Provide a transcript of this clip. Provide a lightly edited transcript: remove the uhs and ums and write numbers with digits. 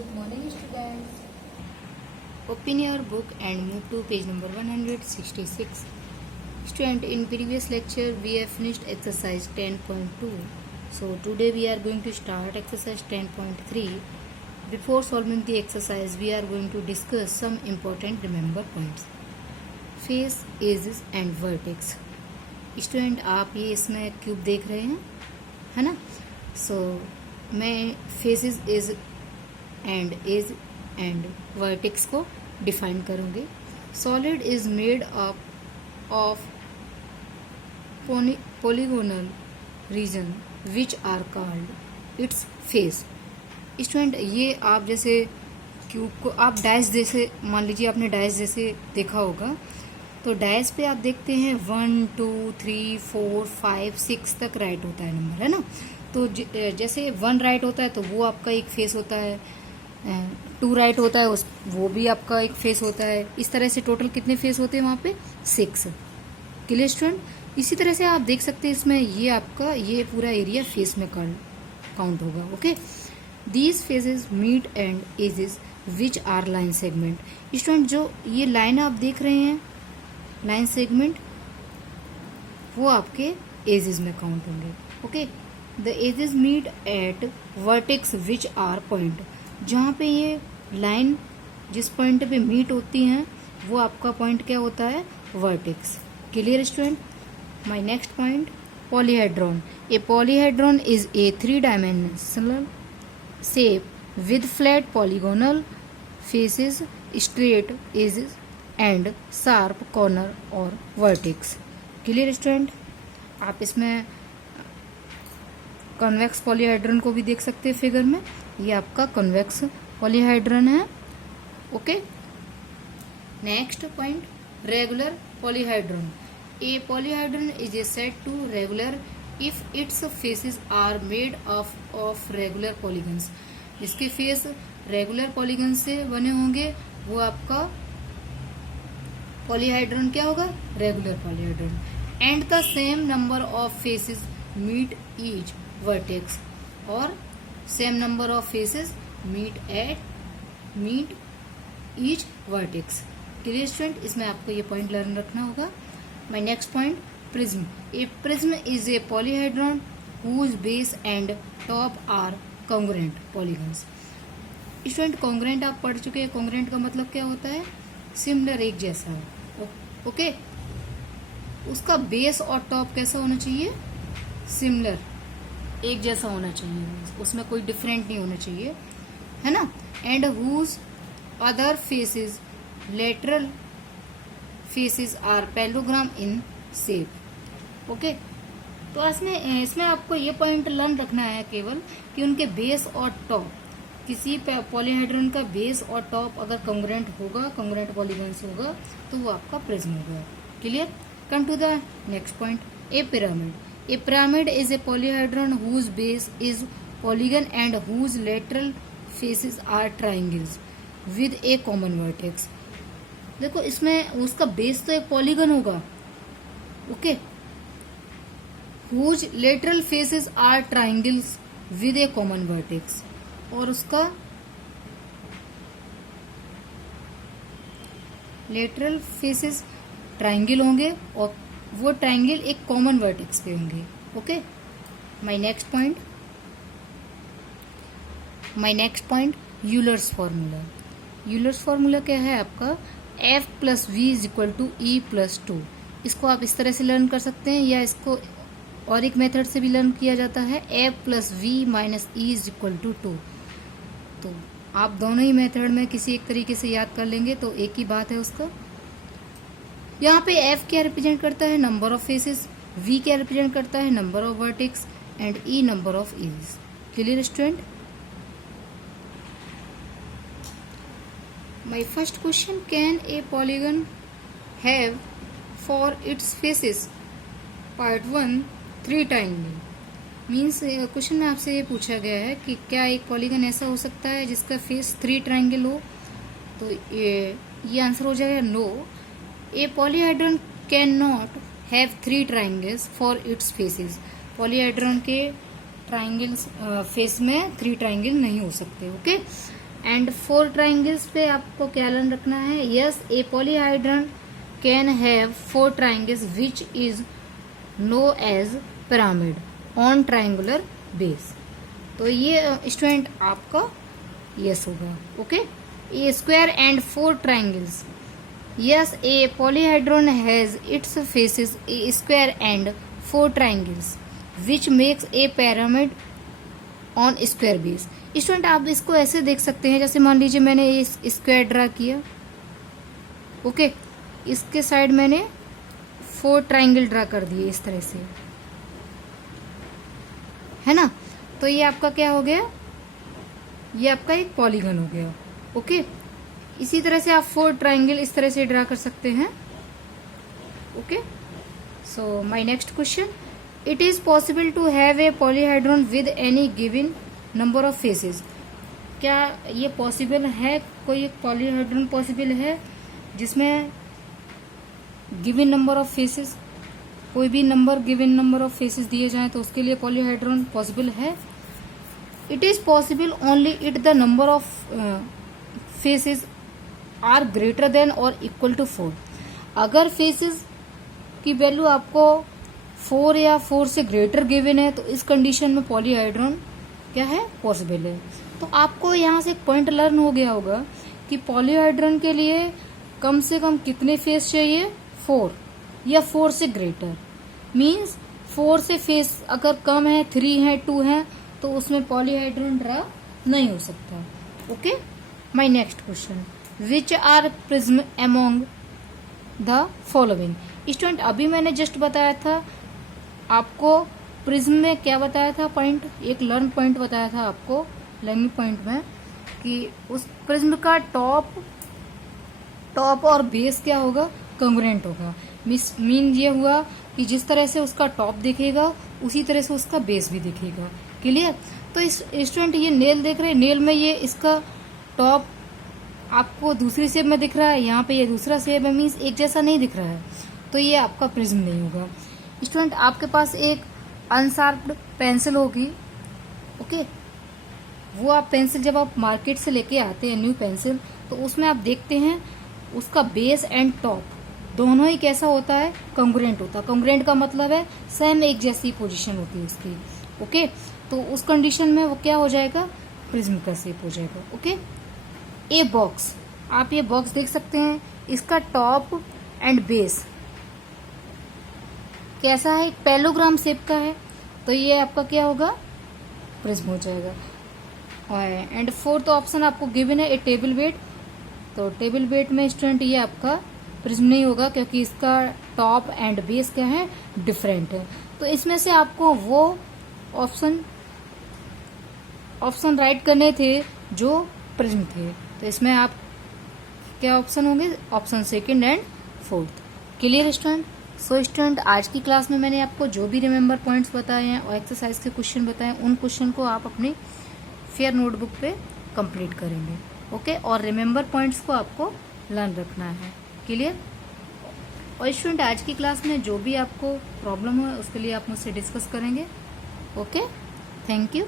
Good morning, students. Open your book and move to page number 166. Student, in previous lecture we have finished exercise 10.2. So today we are going to start exercise 10.3. Before solving the exercise, we are going to discuss some important remember points. Face, edges and vertex. Student आप ये इसमें cube देख रहे हैं, है ना? So मैं faces, edge and vertex को डिफाइन करूंगी. Solid is made up of polygonal region which are called its face. Student, ये आप जैसे क्यूब को आप डाइस जैसे मान लीजिए, आपने डाइस जैसे देखा होगा, तो डाइस पे आप देखते हैं 1 2 3 4 5 6 तक राइट होता है नंबर, है ना? तो जैसे 1 राइट होता है तो वो आपका एक फेस होता है, 2 राइट होता है वो भी आपका एक फेस होता है. इस तरह से टोटल कितने फेस होते हैं वहाँ पे? 6. Clear student? इसी तरह से आप देख सकते हैं इसमें ये आपका ये पूरा एरिया फेस में काउंट होगा. Okay, these faces meet and edges which are line segment. Student, जो ये लाइन आप देख रहे हैं, लाइन सेगमेंट, वो आपके एजेस में काउंट होंगे. Okay, the edges meet at vertex which are point. जहाँ पे ये लाइन जिस पॉइंट पे मीट होती हैं वो आपका पॉइंट क्या होता है? Vertex. Clear student? My next point, polyhedron. A polyhedron is a 3-dimensional shape with flat polygonal faces, straight edges and sharp corner और वर्टेक्स. Clear student? आप इसमें कॉन्वेक्स पॉलीहाइड्रन को भी देख सकते हैं फिगर में. ये आपका कॉन्वेक्स पॉलीहाइड्रन है. Okay, next point, regular polyhedron. A polyhedron is a set to regular if its faces are made of regular polygons. जिसके फेस रेगुलर पॉलीगन से बने होंगे वो आपका पॉलीहाइड्रन क्या होगा? Regular polyhedron. And the same number of faces meet each vertex, और same number of faces meet each vertex. Clear student? इसमें आपको ये पॉइंट लर्न रखना होगा. My next point, prism. A prism is a polyhedron whose base and top are congruent polygons. Student, congruent आप पढ़ चुके हैं. कॉन्ग्रुएंट का मतलब क्या होता है? सिमिलर, एक जैसा. ओके, उसका बेस और टॉप कैसा होना चाहिए? सिमिलर, एक जैसा होना चाहिए, उसमें कोई डिफरेंट नहीं होना चाहिए, है ना? And whose other faces lateral faces are parallelogram in shape. Okay, तो इसमें आपको ये पॉइंट लर्न रखना है केवल कि उनके बेस और टॉप, किसी पॉलीहाइड्रन का बेस और टॉप अगर कॉन्ग्रुएंट होगा, कॉन्ग्रुएंट पॉलीगन्स होगा, तो वो आपका प्रिज्म होगा. Clear? Come to the next point, a pyramid. A pyramid is a polyhedron whose base is polygon and whose lateral faces are triangles with a common vertex. देखो, इसमें उसका base तो एक पॉलीगन होगा. Okay, whose lateral faces are triangles with a common vertex, और उसका lateral faces triangle होंगे और वो ट्राइंगल एक कॉमन वर्टेक्स पे होंगे. Okay, my next point, Euler's formula. Euler's formula क्या है आपका? F + V = E+2. इसको आप इस तरह से लर्न कर सकते हैं, या इसको और एक मेथड से भी लर्न किया जाता है, F + V - E = 2. तो आप दोनों ही मेथड में किसी एक तरीके से याद कर लेंगे तो एक ही बात है उसका. यहाँ पे F क्या रिप्रेजेंट करता है? Number of faces. V क्या रिप्रेजेंट करता है? Number of vertex. And E number of edges. Clear student? My first question, can a polygon have for its faces? Part 1, 3 triangle. Means question में आपसे ये पूछा गया है कि क्या एक पॉलीगन ऐसा हो सकता है जिसका फेस 3 ट्रायंगल हो? तो ये आंसर हो जाएगा no. A polyhedron can not have 3 triangles for its faces. Polyhedron के ट्रायंगल्स फेस में 3 ट्रायंगल नहीं हो सकते. ओके, एंड 4 ट्राइंगल्स पे आपको क्या लर्न रखना है? Yes, a polyhedron can have 4 triangles which is known as pyramid on triangular base. तो ये स्टूडेंट आपका यस होगा। Okay, a square and 4 triangles. Yes, a polyhedron has its faces a square and 4 triangles which makes a pyramid on square base. Student आप इसको ऐसे देख सकते हैं, जैसे मान लीजिए मैंने ये स्क्वायर ड्रा किया, ओके, इसके साइड मैंने 4 ट्राइंगल ड्रा कर दिए इस तरह से, है ना। तो ये आपका क्या हो गया? ये आपका एक पॉलीगन हो गया। ओके, इसी तरह से आप 4 ट्राइंगल इस तरह से ड्रा कर सकते हैं। Okay, so my next question, it is possible to have a polyhedron with any given number of faces. क्या ये पॉसिबल है? कोई एक पॉलीहाइड्रॉन पॉसिबल है जिसमें गिवन नंबर ऑफ फेसेस, कोई भी number given number of faces दिए जाएं तो उसके लिए पॉलीहाइड्रॉन पॉसिबल है? It is possible only it the number of faces are greater than और इक्वल टू 4। अगर फेसेस की वैल्यू आपको 4 या 4 से ग्रेटर गिवन है तो इस कंडीशन में पॉलीहाइड्रॉन क्या है? पॉसिबल है। तो आपको यहाँ से एक पॉइंट लर्न हो गया होगा कि पॉलीहाइड्रॉन के लिए कम से कम कितने फेस चाहिए? 4 या 4 से ग्रेटर। मीन्स 4 से फेस अगर कम है, 3 है, 2 है, तो उसमें पॉलीहाइड्रॉन ड्रा नहीं हो सकता। Okay, my next question, which are prism among the following. Student अभी मैंने जस्ट बताया था आपको प्रिज्म में, क्या बताया था पॉइंट? एक लर्न पॉइंट बताया था आपको लर्निंग पॉइंट में कि उस प्रिज्म का टॉप और बेस क्या होगा? कंग्रुएंट होगा। मीन ये हुआ कि जिस तरह से उसका टॉप दिखेगा उसी तरह से उसका बेस भी दिखेगा। क्लियर? तो इस स्टूडेंट ये नेल देख रहे हैं, नेल में ये इसका टॉप आपको दूसरी शेप में दिख रहा है, यहाँ पे ये दूसरा शेप है, मीन्स एक जैसा नहीं दिख रहा है, तो ये आपका प्रिज्म नहीं होगा। स्टूडेंट आपके पास एक अनशार्प्ड पेंसिल होगी, ओके, वो आप पेंसिल जब आप मार्केट से लेके आते हैं न्यू पेंसिल, तो उसमें आप देखते हैं उसका बेस एंड टॉप दोनों ही कैसा होता है? कंग्रुएंट होता है। कंग्रुएंट का मतलब है सेम एक जैसी पोजीशन होती है उसकी। ओके, तो उस कंडीशन में वो क्या हो जाएगा? प्रिज्म का शेप हो जाएगा। ओके, ए बॉक्स, आप ये बॉक्स देख सकते हैं, इसका टॉप एंड बेस कैसा है? पैलोग्राम शेप का है, तो ये आपका क्या होगा? प्रिज्म हो जाएगा। एंड 4th ऑप्शन आपको गिवन है ए टेबल वेट, तो टेबल वेट में स्टूडेंट ये आपका प्रिज्म नहीं होगा क्योंकि इसका टॉप एंड बेस क्या है? डिफरेंट है। तो इसमें से आपको वो ऑप्शन राइट करने थे जो प्रिज्म थे, तो इसमें आप क्या ऑप्शन होंगे? Option 2nd and 4th। Clear student? So student आज की क्लास में मैंने आपको जो भी रिमेंबर पॉइंट्स बताए हैं और एक्सरसाइज के क्वेश्चन बताए, उन क्वेश्चन को आप अपनी फेयर नोटबुक पे कंप्लीट करेंगे। ओके, और रिमेंबर पॉइंट्स को आपको लर्न रखना है। क्लियर? और स्टूडेंट आज की क्लास में जो भी आपको प्रॉब्लम हो उसके लिए आप मुझसे डिस्कस करेंगे। Okay, thank you.